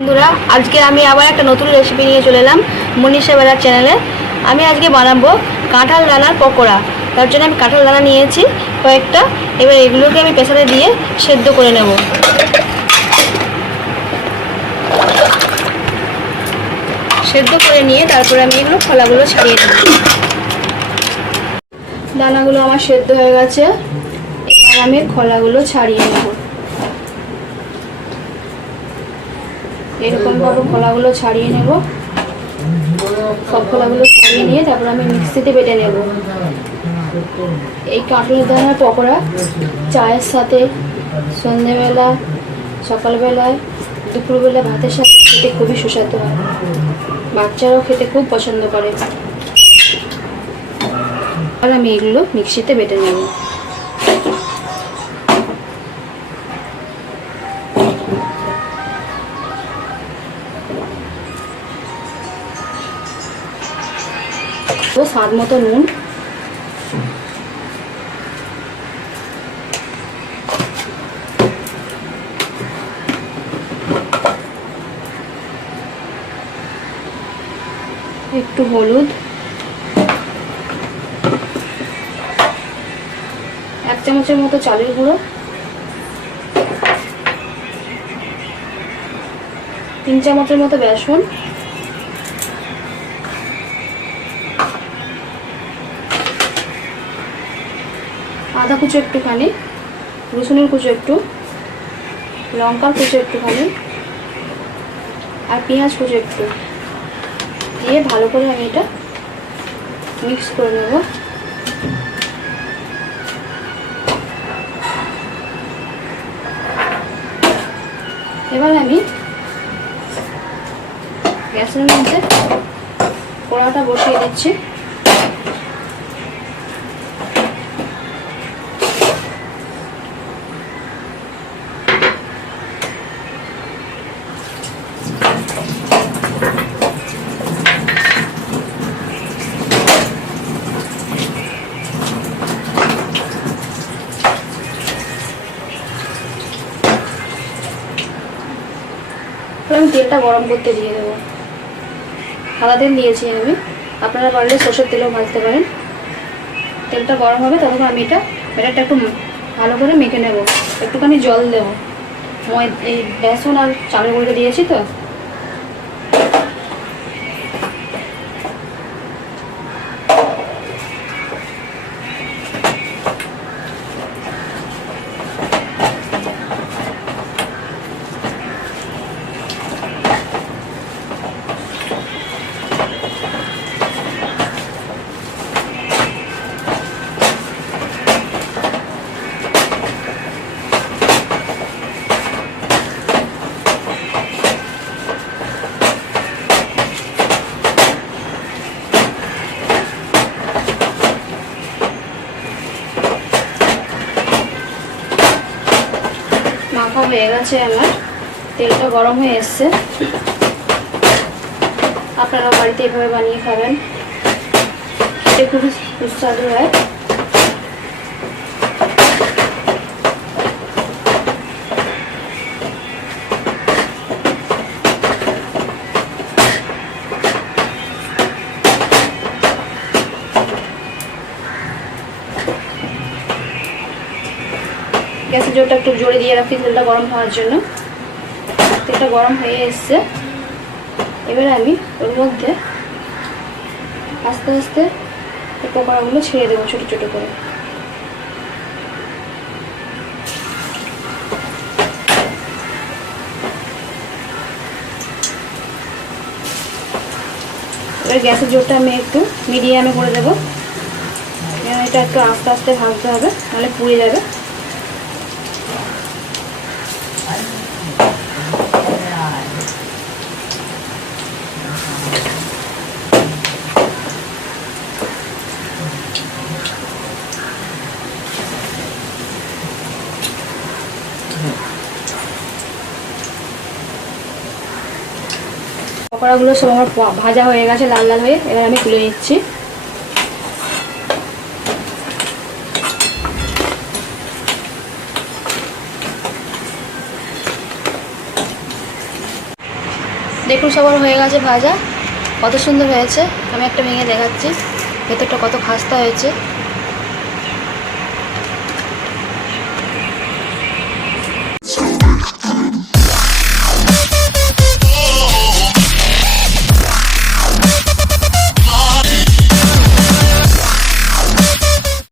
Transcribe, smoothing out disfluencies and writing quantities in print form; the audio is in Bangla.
বন্ধুরা, আজকে আমি আবার একটা নতুন রেসিপি নিয়ে চলে এলাম মনীষা বেলার চ্যানেলে। আমি আজকে বানাবো কাঁঠাল দানার পকোড়া। তার জন্য আমি কাঁঠাল দানা নিয়েছি কয়েকটা। এবার এগুলোকে আমি প্রেসারে দিয়ে সেদ্ধ করে নেব। সেদ্ধ করে নিয়ে তারপরে আমি এগুলো খোলাগুলো ছাড়িয়ে নেব। দানাগুলো আমার সেদ্ধ হয়ে গেছে, এবার আমি খোলাগুলো ছাড়িয়ে নেব। এরকম ভাবে খোলাগুলো ছাড়িয়ে নেব। সব খোলাগুলো ছাড়িয়ে নিয়ে তারপর আমি মিক্সিতে বেটে নেব। এই কাঁঠালের দানার পকোড়া চায়ের সাথে, সন্ধ্যেবেলা, সকালবেলায়, দুপুরবেলা ভাতের সাথে খেতে খুবই সুস্বাদু হয়। বাচ্চারাও খেতে খুব পছন্দ করে। আর আমি এগুলো মিক্সিতে বেটে নেব। স্বাদ মতো নুন, একটু হলুদ, 1 চামচের মতো চালের গুঁড়ো, 3 চামচের মতো বেসন, আদা কুচো একটুখানি, রসুনের কুচো একটু, লঙ্কার কুচো একটুখানি, আর পেঁয়াজ কুচো একটু দিয়ে ভালো করে আমি এটা মিক্স করে নেব। এবার আমি গ্যাসের মধ্যে কড়াটা বসিয়ে দিচ্ছি। আমি তেলটা গরম করতে দিয়ে দেবো। সাদা তেল দিয়েছি আমি, আপনারা পারলে সরষের তেলেও ভাজতে পারেন। তেলটা গরম হবে তখন আমি ব্যাটারটা একটু ভালো করে মেখে নেব। একটুখানি জল দেবো, এই বেসন আর চালের গুঁড়োটা দিয়েছি তো। মাখা হয়ে গেছে আমার, তেলটা গরম হয়ে এসছে। আপনারা বাড়িতে এভাবে বানিয়ে খাবেন, খেতে খুবই সুস্বাদু হয়। গ্যাসের জোরটা একটু জোরে দিয়ে রাখি তেলটা গরম হওয়ার জন্য। তেলটা গরম হয়ে এসছে, এবারে আমি ওর মধ্যে আস্তে আস্তে এই পকোড়াগুলো ছেড়ে দেবো ছোটো ছোটো করে। এবার গ্যাসের জোরটা আমি একটু মিডিয়ামে করে দেবো। এটা একটু আস্তে আস্তে ভাজতে হবে, নাহলে পুড়ে যাবে। পকোড়াগুলো সব আমার ভাজা হয়ে গেছে লাল লাল হয়ে। এবার আমি তুলে নিচ্ছি। দেখুন সবার হয়ে গেছে ভাজা, কত সুন্দর হয়েছে। আমি একটা ভেঙে দেখাচ্ছি ভেতরটা কত খাস্তা হয়েছে।